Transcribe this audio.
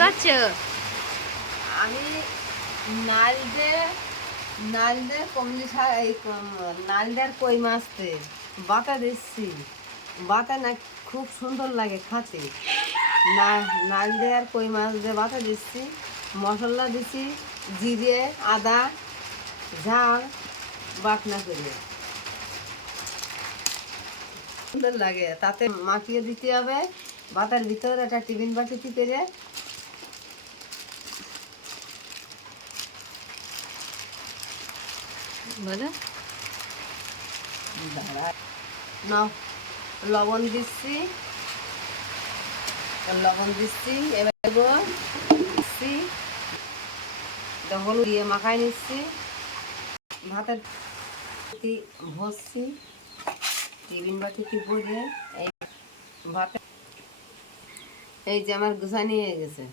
করছো? আমি নালদে কমলি নালদের কই মাছতে বাতা দিচ্ছি। বাতা না খুব সুন্দর লাগে খাতে। না, নালদে আর কই মাছ দিয়ে বাতা দিচ্ছি, মশলা দিছি, জিরে আদা ঝাল বাটনা করে সুন্দর লাগে। তাতে মাখিয়ে দিতে হবে বাতার ভিতরে একটা টিফিন বাটিতে করে। বলো। নাও, লবণ দিচ্ছি, এবার দিচ্ছি হলুদ দিয়ে মাখাই নিচ্ছি, ভাতের ভরছি টিফিন বাটিতে ভরে। এই ভাতে এই যে আমার গুছানি হয়ে গেছে।